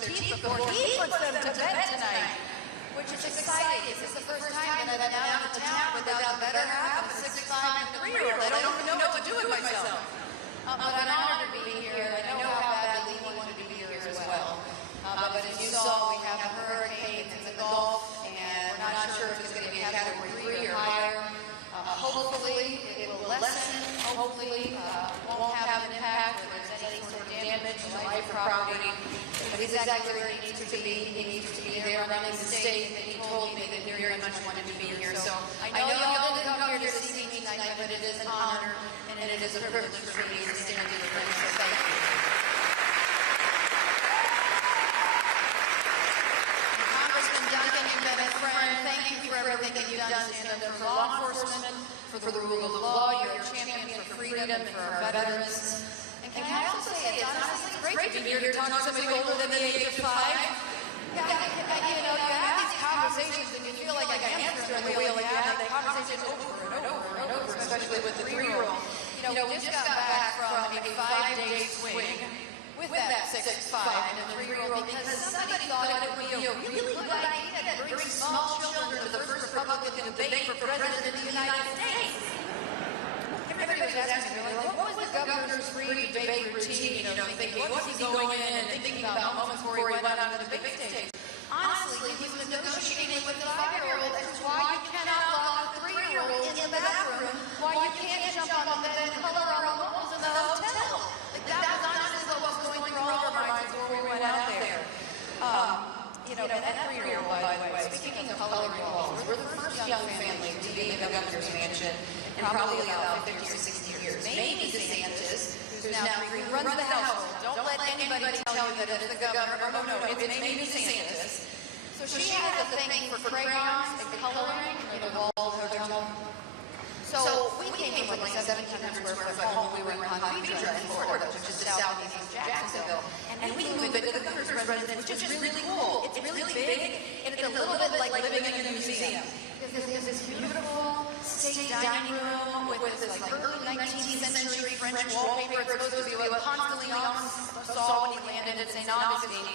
their teeth before he puts them to bed tonight, which is exciting. This is the first time that I'm out of town without the better half of a 6'5" and 3-year-old. I don't even know what to do with myself. But I'm honored to be here, and I know how badly he wanted to be here as well. But as you saw, we have a hurricane in the Gulf, and we're not sure if it's going to be a Category 3 or higher. Hopefully, it will lessen. Hopefully, won't have an impact where there's any sort of damage to life or property. But he's exactly where he needs to be. He needs to be there running the state, and he told me that he very much wanted to be here. So I know y'all didn't come here to see me tonight, but it is an honor and it is a privilege for me to stand here with you. So thank you. Congressman Duncan, you've been a friend. Thank you for everything that you've done to stand up for law enforcement, for the rule of law. You're a champion for freedom and for our veterans. And can I also say, it's honestly great to be here to talk to somebody older than the age of 5. You know, you have these conversations and you feel like I am answering the wheel. Like you have the conversations over and over and over, especially with the 3-year-old. You know, we just got back from a 5-day swing with that 6'5" and a 3-year-old because somebody thought it would be a really good idea to bring small children to the first Republican debate for president of the United States. Everybody's asking me, like, what was the governor's free debate routine? You know, thinking, what was he going in and thinking about moments before he went on to the debate stage? Honestly, he was negotiating with the 5-year-old as to why you cannot lock the 3-year-old in the bathroom, why you can't jump on the bed and color on the walls in the hotel. Like, that was honestly what was going through all of our minds before we went out there. You know, that 3-year-old, by the way, speaking of coloring walls, we're the first young family to be in the governor's mansion in probably about 50 or 60 years. Maybe DeSantis, who's now runs the household. Don't let anybody tell you that it's the governor. Oh, no, it's maybe DeSantis. So she has a thing for crayons and coloring in the walls of her hotel. So we came from like 1,700 square foot home. We were in Palm Beach in Florida, which is just southeast of Jacksonville. And we moved into the governor's residence, which is really cool. It's really big, and it's a little bit like living in a museum. There's this beautiful state dining room with this like early 19th century French wallpaper. It's supposed to be what Constantly saw when he landed at St. Augustine.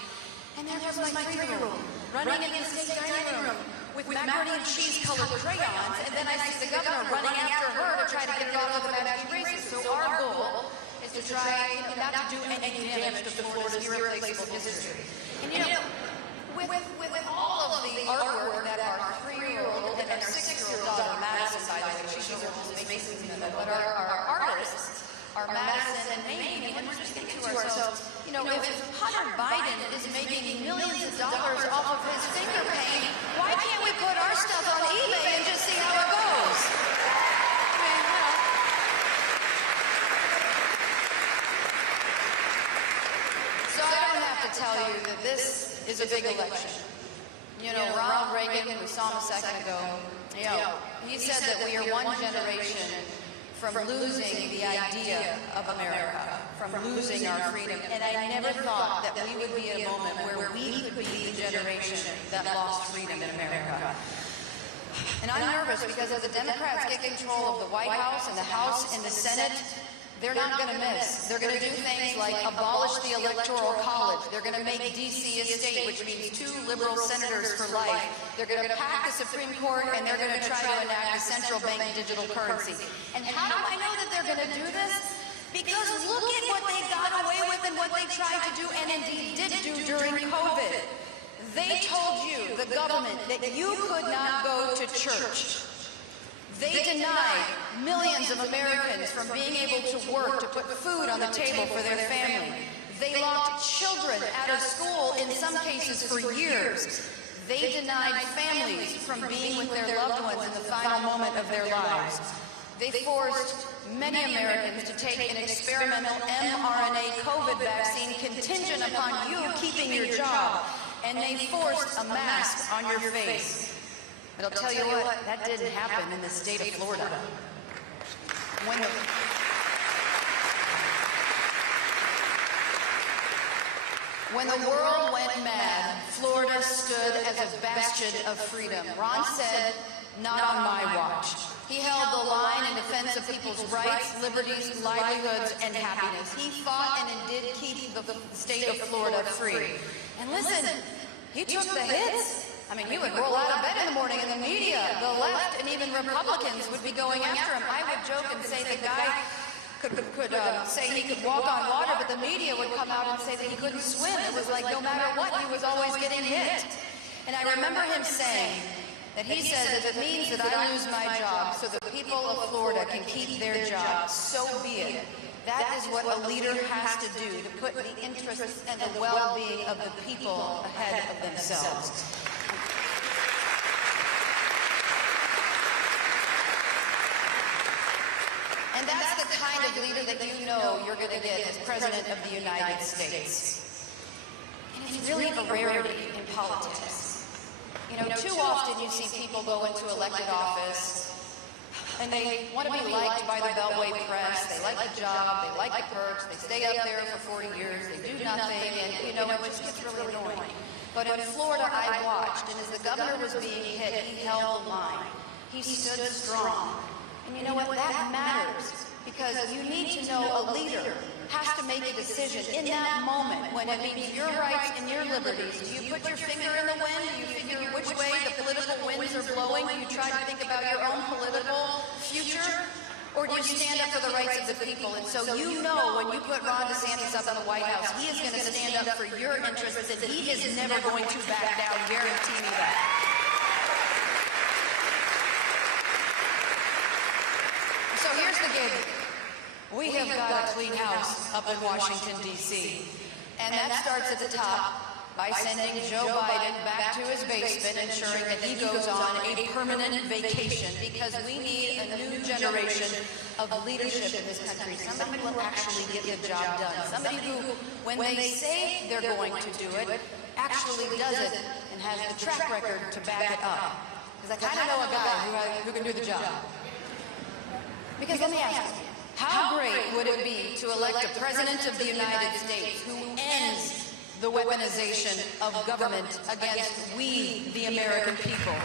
And there was my 3-year-old running in the state dining room with macaroni and cheese colored crayons, and then I see the governor running after her to try to get it off of the magic eraser. So our goal is to try not to do any damage to Florida's irreplaceable history. And you know, with all of the artwork that our 3-year-old and our 6-year-old daughter Madison, by the way, she's our oldest Mason, but our artists are Madison and Mamie, and we're just thinking to ourselves, you know, if Hunter Biden is making millions of dollars off of his finger paint, why can't we put our stuff on eBay and just see how it goes? I mean, you know. So I don't have to tell you that this is a big election. You know, Ronald Reagan, we saw him a second ago, you know, he said that we are one generation from losing the idea of America, from losing our freedom. And I never thought that we would be at a moment where we could be the generation that lost freedom in America. And I'm nervous because as the Democrats get control of the White House and the House and the Senate, they're not going to miss. They're going to do things like abolish the Electoral College. They're going to make D.C. a state, which means 2 liberal senators for life. They're going to pack the Supreme Court, and they're going to try to enact a central bank digital currency. And how do I know that they're going to do this? Because look at what they got away with and what they tried to do, and indeed did do during COVID. They told you, the government, that you could not go to church. They denied millions of Americans from being able to work, to put food on the table for their family. They locked children out of school, in some cases for years. They denied families from being with their loved ones in the final moment of their lives. They forced many Americans to take an experimental mRNA COVID vaccine contingent upon you keeping your job, and they forced a mask on your face. But I'll tell you what, that didn't happen in the state of Florida. When the world went mad, Florida stood as a bastion of freedom. Ron said, not on my watch. He held the line in defense of people's rights, liberties, livelihoods, and happiness. He fought and did keep the state of Florida free. And listen, he took the hits. I mean, he would roll out of bed in the morning and the media, the left, and even Republicans would be going after him. I would joke and say the guy could say he could walk on water, but the media would come out and say that he couldn't swim. It was like no matter what, he was always getting hit. And I remember him saying that he says, if it means that I lose my job so the people of Florida can keep their jobs, so be it. That is what a leader has to do, to put the interests and the well-being of the people ahead of themselves. And that's the kind of leader that you know you're going to get as President of the United States. And it's really a rarity in politics. You know, too often you see people go into elected office and they want to be liked by the Beltway press. They like the job, they like the perks, they stay up there for 40 years, they do nothing, and you know, it just gets really annoying. But in Florida, I watched, and as the governor was being hit, he held the line. He stood strong. And you know what? That matters, because you need to know a leader has to make a decision in that moment when it means your rights and your liberties. Do you put your finger in the wind? Do you figure which way the political winds are blowing? Do you try to think about your own political future? Or do you stand up for the rights of the people? And so you know when you put Ron DeSantis up in the White House, he is going to stand up for your interests, and he is never going to back down. Guarantee me that. So here's the gig. We have got a clean house up in Washington, D.C. And that starts at the top by sending Joe Biden back to his basement, ensuring that he goes on a permanent vacation, because we need a new generation of leadership in this country. Somebody who will actually get the job done. Somebody who, when they say they're going to do it, actually does it and has the track record to back it up. Because I kind of know a guy who can do the job. Because let me ask you, how great would it be to elect a president of the United States who ends the weaponization of government against we, the American people?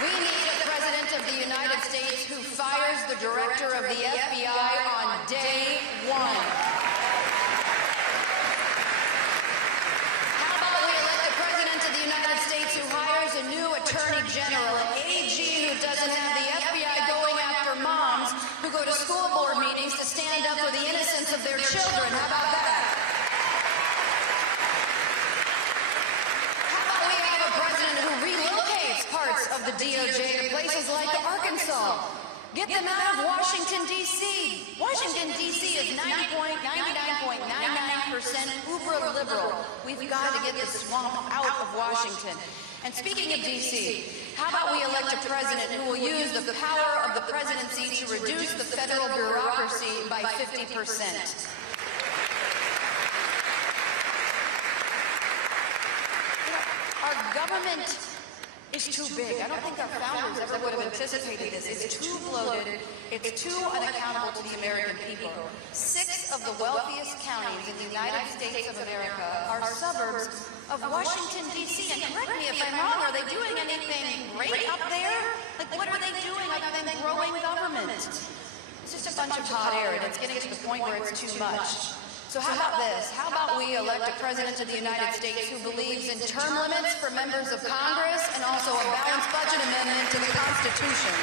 We need a president of the United States who fires the director of the FBI on day one. How about we elect a president of the United States who hires a new attorney general, an AG who doesn't have the FBI going after moms who go to school board meetings to stand up for the innocence of their children? How about that? How about we have a president who relocates parts of the DOJ to places like Arkansas? Get them out of Washington, D.C. Washington, D.C. is 99.99% uber liberal. We've got to get the swamp out of Washington. And speaking of D.C., how about we elect a president who will use the power of the presidency to reduce the federal bureaucracy by 50%? Our government is too big. I don't think our founders ever would have anticipated this. It's too bloated. It's too unaccountable to the American people. 6 of the wealthiest counties in the United States of America are suburbs of Washington, D.C. And correct me if I'm wrong, are they doing anything great up there? Like, what are they doing other than growing government? It's just a bunch of hot air, and it's getting to the point where it's too much. So how about this? How about we elect a president of the United States who believes in term limits for members of Congress and also a balanced budget amendment to the Constitution?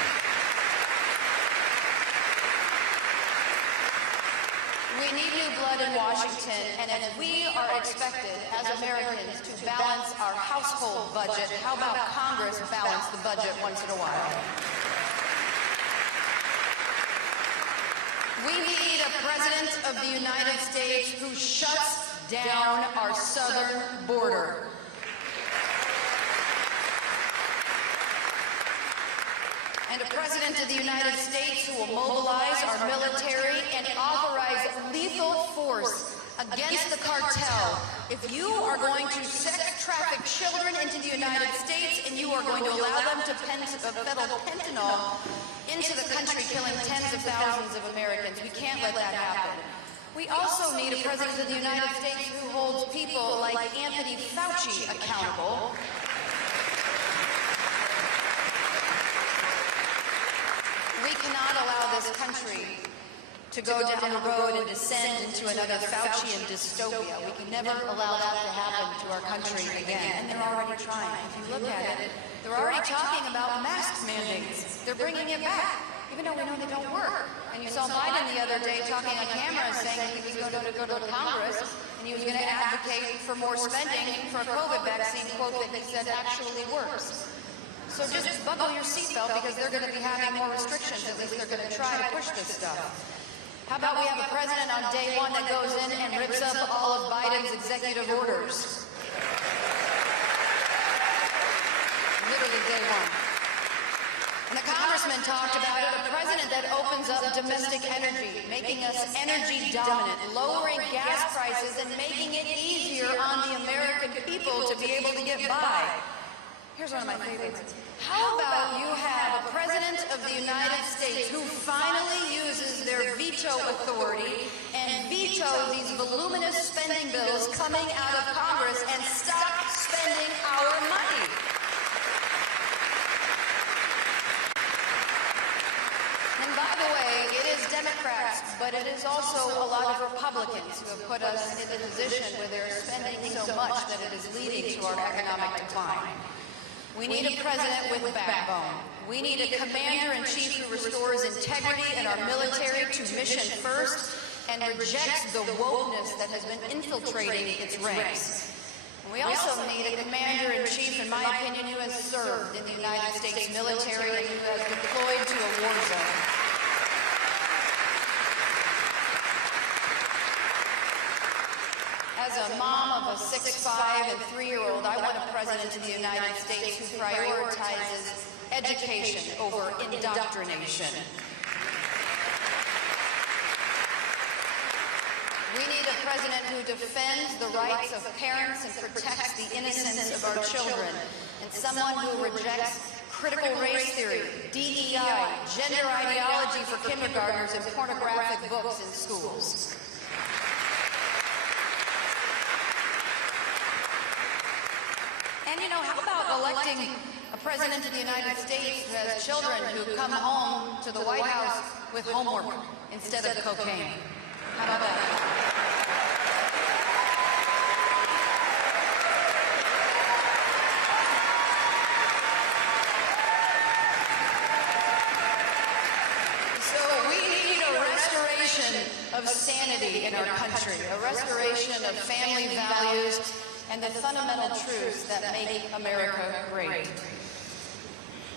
We need new blood in Washington, and if we are expected as Americans to balance our household budget, how about Congress balance the budget once in a while? We need a president of the United States who shuts down our southern border. And a president of the United States who will mobilize our military and authorize lethal force against the cartel. If you are going to sex traffic children into the United States and you are going to allow them to peddle fentanyl into the country, killing tens of thousands of Americans, we can't let that happen. We also need a president of the United States who holds people like Anthony Fauci accountable. country to go down the road and descend into another Faucian dystopia. We can never allow that to happen to our country again. And they're already trying. If you look at it, they're already talking about mask mandates. They're bringing it back, even though we know they don't work. And you saw Biden the other day talking on camera saying he was going to go to Congress and he was going to advocate for more spending for a COVID vaccine, quote, that he said actually works. So just buckle your seatbelt because they're going to be having more restrictions. At least they're going to try to push this stuff. How about we have a president on day one that goes in and rips up all of Biden's executive orders? Literally day one. And the congressman talked about it, a president that opens up domestic energy, making us energy dominant, lowering gas prices and making it easier on the American people to be able to get by. Here's one of my favorites. How about you have a president of the United States who finally uses their veto authority and veto these voluminous spending bills coming out of Congress and stop spending our money? And by the way, it is Democrats, but it is also a lot of Republicans who have put us in a position where they're spending so much that it is leading to our economic decline. We need a president with backbone. We need a commander-in-chief who restores integrity in our military to mission first and rejects the wokeness that has been infiltrating its ranks. And we also need a commander-in-chief, in my opinion, who has served in the United States military and who has deployed to a war zone. As a mom of a 6'5" and 3-year-old, I want a president of the United States who prioritizes education over indoctrination. We need a president who defends the rights of parents and protects the innocence of our children, and someone who rejects critical race theory, DEI, gender ideology for kindergartners, and pornographic books in schools. And you know, how about electing a president of the United States who has children who come home to the White House with homework instead of cocaine? How about that? So we need a restoration of sanity in our country, a restoration of family values, and the fundamental truths that make America great.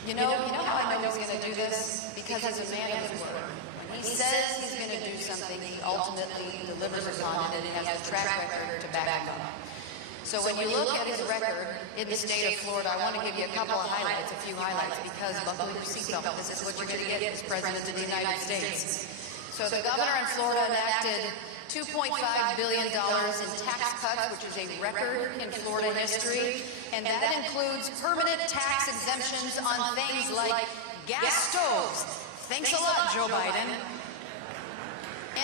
You know how I know he's going to do this? Because he's a man of his word. When he says he's going to do something, he ultimately delivers upon it, and he has a track record to back up. So when you look at his record in the state of Florida, I want to give you a couple of highlights, a few highlights, because buckle your seatbelt, this is what you're going to get as President of the United States. So the governor in Florida enacted $2.5 billion in tax cuts, which is a record in Florida history, and that includes permanent tax exemptions on things like gas stoves. Thanks a lot, Joe Biden.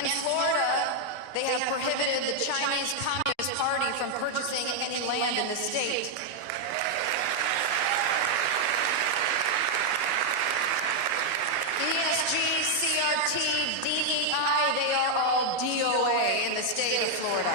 In Florida, they have prohibited the Chinese Communist Party from purchasing any land in the state. ESG, CRT, DEI, they are all DOA in the state of Florida.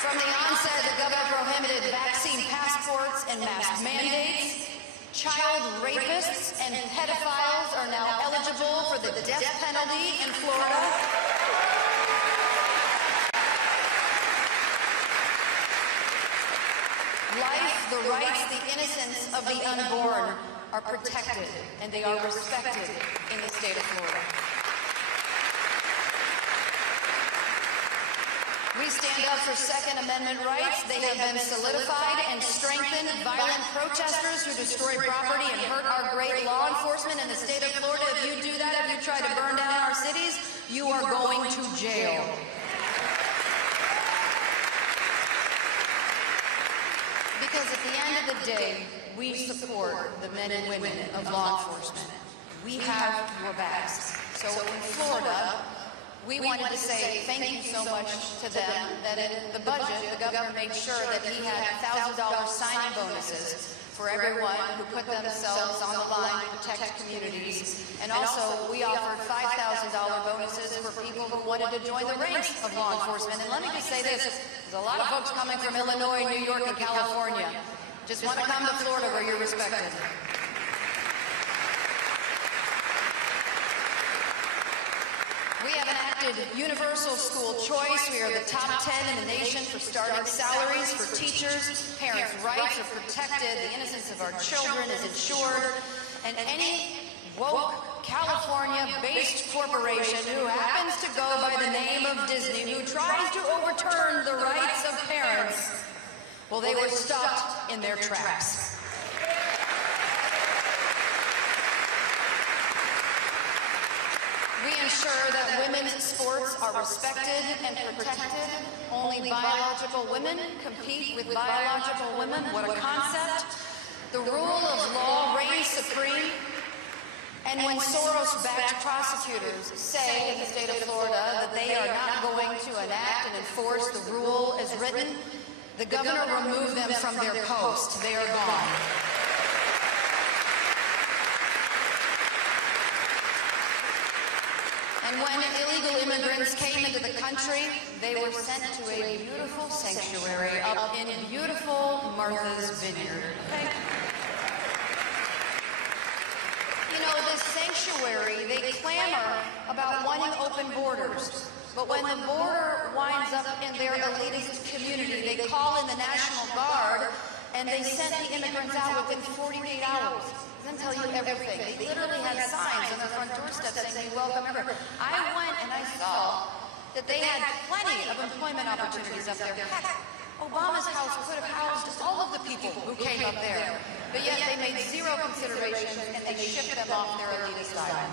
From the onset, the governor prohibited vaccine passports and mask mandates. Child rapists and pedophiles are now eligible for the death penalty in Florida. Life, the rights, the innocence of the unborn are protected and they are respected in the state of Florida. We stand up for Second Amendment rights. They have been solidified and strengthened. Violent protesters who destroy property and hurt our great law enforcement in the state of Florida, if you do that, if you try to burn down our cities, you are going to jail. Because at the end of the day, we support the men and women of law enforcement. We have your backs. So in Florida, we wanted to say thank you so much to them that in the budget, the governor made sure that he had $1,000 signing bonuses for everyone who put themselves on the line to protect communities. And also, we offered $5,000 bonuses for people who wanted to join the ranks of law enforcement. And let me just say this, there's a lot of folks coming from Illinois, New York, and California. Just want to come to Florida where you're respected. We have enacted universal school choice. We are the top 10 in the nation for starting salaries for teachers. Parents' rights are protected. The innocence of our children is ensured. And any woke California-based corporation who happens to go by the name of Disney, who tries to overturn the rights of parents, well, they were stopped in their tracks. We ensure that women's sports are respected and protected. Only biological women compete with biological women. What a concept. The rule of law reigns supreme. And when Soros-backed prosecutors say in the state of Florida that they are not going to enact and enforce the rule as written, the governor removed them from their post. They are gone. And when illegal immigrants came into the country, they were sent to a beautiful sanctuary up in beautiful Martha's Vineyard. Okay? You know, this sanctuary, they clamor about wanting open borders. But when the border winds up in their elitist community, they call in the National Guard and they send the immigrants out within 48 hours. Doesn't tell you everything. They literally had signs on their front doorstep saying, welcome everyone. I went and I saw that they had plenty of employment opportunities up there. Heck, Obama's house could have housed all of the people who came up there. But yet they made zero consideration and they shipped them off their elitist island.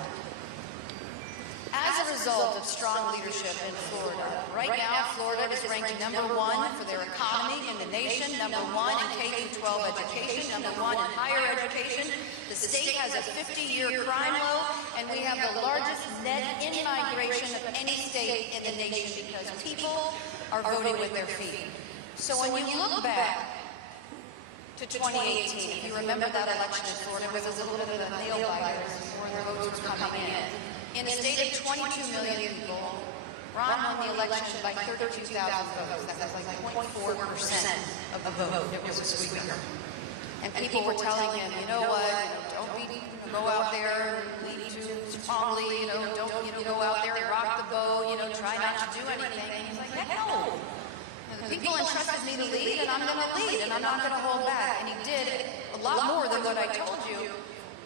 As a result of strong leadership in Florida, right now Florida is ranked #1 for their economy in the nation, #1 in K-12 education, #1 in higher education. The state has a 50-year crime low, and we have the largest net in-migration of any state in the nation because people are voting with their feet. So when you look back to 2018, if you remember that election in Florida, it was a little bit of a nail-biter before their votes were coming in. In a state of 22 million people, Ron won the election by 32,000 votes. That was like 0.4% of the vote. It was a sweeper. And people were telling him, you know what, don't go out there and lead too strongly, don't go out there and rock the boat, try not to do anything. And he's like, heck no. The people entrusted me to lead, and I'm going to lead, and I'm not going to hold back. And he did a lot more than what I told you.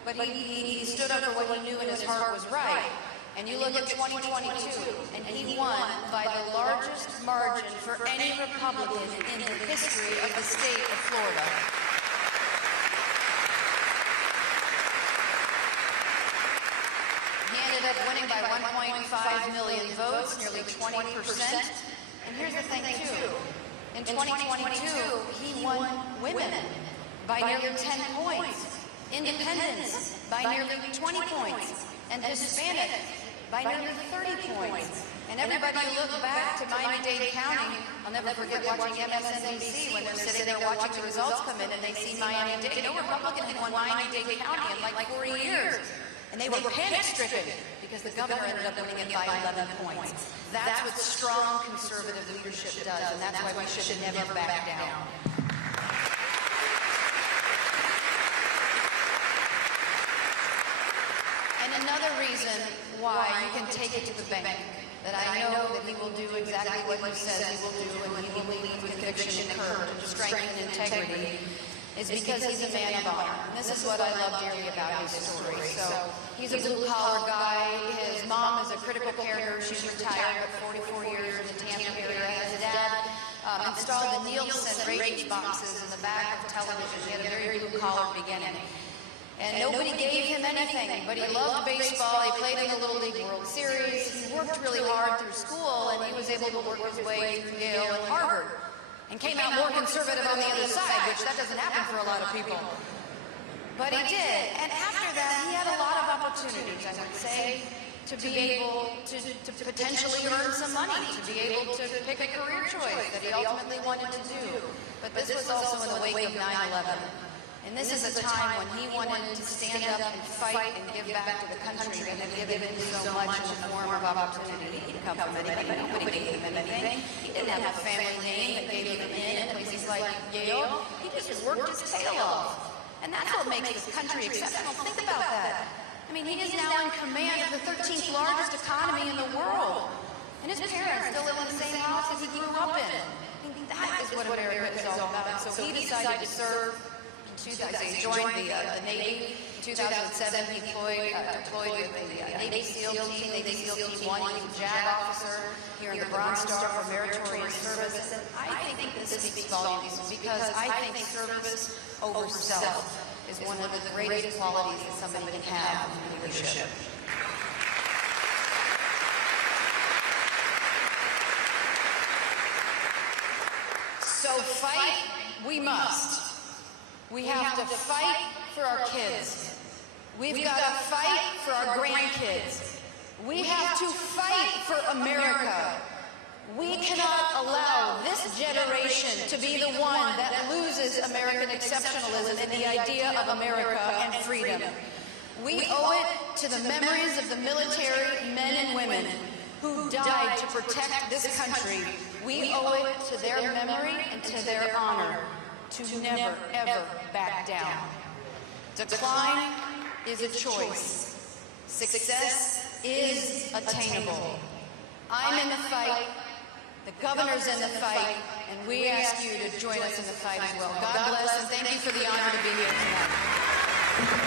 But he stood up for what he knew in his heart was right. And you look at 2022, and he won by the largest margin for any Republican in the history of the state of Florida. He ended up winning by 1.5 million votes, nearly 20%. And here's the thing, too. In 2022, he won women by nearly 10 points. Independents by nearly 20 points, and Hispanic by nearly 30 points. And everybody look back to Miami-Dade County. I'll never forget watching MSNBC when they're sitting there watching the results come in and they see Miami-Dade. No Republican had won Miami-Dade County in like 40 years. And they were panic-stricken because the governor ended up winning it by 11 points. That's what strong conservative leadership does, and that's why we should never back down. Another reason why you can take it to the bank, that I know that he will do exactly what he says he will do, and he will lead with conviction and courage, strength and integrity, is because he's a man of honor. And this is what I love dearly about his story. So he's a blue-collar guy. His mom is a critical care nurse. She's retired, but 44 years in the Tampa area. His dad installed the Nielsen ratings boxes in the back of television. He had a very blue-collar beginning. And nobody gave him anything, but he loved baseball. He played in the Little League World Series. He worked really hard through school, and he was able to work his way through Yale and Harvard, and came out more conservative on the other side, which that doesn't happen for a lot of people. But he did. And after that, he had a lot of opportunities, I would say. to be able to potentially earn some money, to be able to pick a career choice that he ultimately wanted to do. But this was also in the wake of 9/11. And this is a time when he wanted to stand up and fight and give back to the country that had given him so much in the form of opportunity. He didn't come from anybody. Nobody gave him anything. He didn't have a family name that gave him in at places like Yale. He just worked his tail off. And that's what makes this country exceptional. Think about that. I mean, he is now in command of the 13th largest economy in the world. And his parents still live in the same house as he grew up in. I mean, that is what America is all about. And so he decided to serve. He joined the Navy. In 2007, he deployed with the Navy SEAL Team, Navy SEAL Team 1. He was a JAG officer here in the Bronze Star for meritorious service. And I think this speaks volumes because I think service over self is one of the greatest qualities that somebody can have in leadership. So fight we must. We have to fight for our kids. We've got to fight for our grandkids. We have to fight for America. We cannot allow this generation to be the one that loses American exceptionalism and the idea of America and freedom. We owe it to the memories of the military men and women who died to protect this country. We owe it to their memory and to their honor to never, ever back down. Decline is a choice. Success is attainable. I'm in the fight. The governor's in the fight. And we ask you to join us in the fight as well. God bless and thank you for the honor to be here tonight.